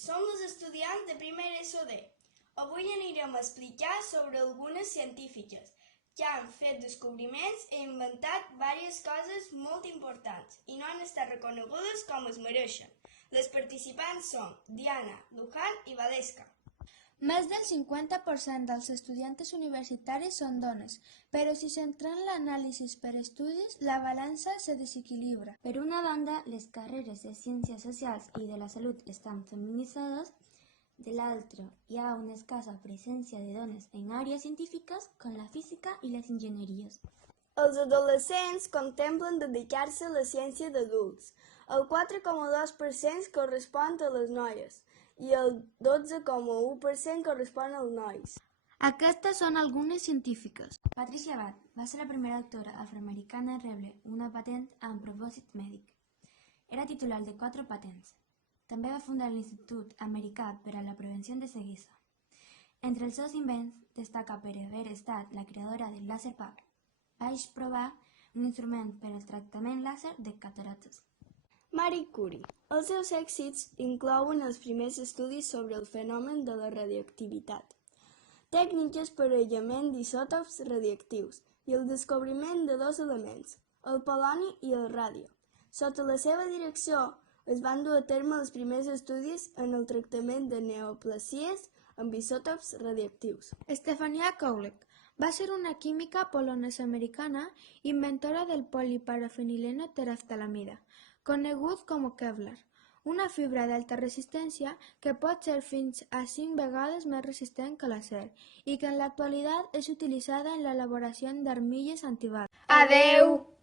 som els estudiants de primer ESO-D. Avui anirem a explicar sobre algunes científiques que han fet descobriments i inventat diverses coses molt importants i no han estat reconegudes com es mereixen. Les participants són Diana, Luján i Valesca. Més del 50% dels estudiants universitaris són dones, però si centrem l'anàlisi per estudis, la balança se desequilibra. Per una banda, les carreres de ciències socials i de la salut estan feminitzades, de l'altra, hi ha una escassa presència de dones en àrees científiques com la física i les enginyeries. Els adolescents contemplen dedicar-se a la ciència d'adults. El 4,2% correspon a les noies i el 12,1% correspon als nois. Aquestes són algunes científiques. Patricia Bad va ser la primera doctora afroamericana a rebre una patent amb propòsit mèdic. Era titular de 4 patents. També va fundar l'Institut Americà per a la Prevenció de Ceguesa. Entre els seus invents destaca per haver estat la creadora del làser PAP. Vaig provar un instrument per al tractament làser de cataractes. Marie Curie. Els seus èxits inclouen els primers estudis sobre el fenomen de la radioactivitat, tècniques per aïllament d'isòtops radioactius i el descobriment de 2 elements, el poloni i el ràdio. Sota la seva direcció es van dur a terme els primers estudis en el tractament de neoplasies amb isòtops radioactius. Stefania Cowlick va ser una química polonesa-americana inventora del poliparafenileno tereftalamida, conegut com Kevlar, una fibra d'alta resistència que pot ser fins a 5 vegades més resistent que l'acer i que en l'actualitat és utilitzada en l'elaboració d'armilles antibales. Adeu!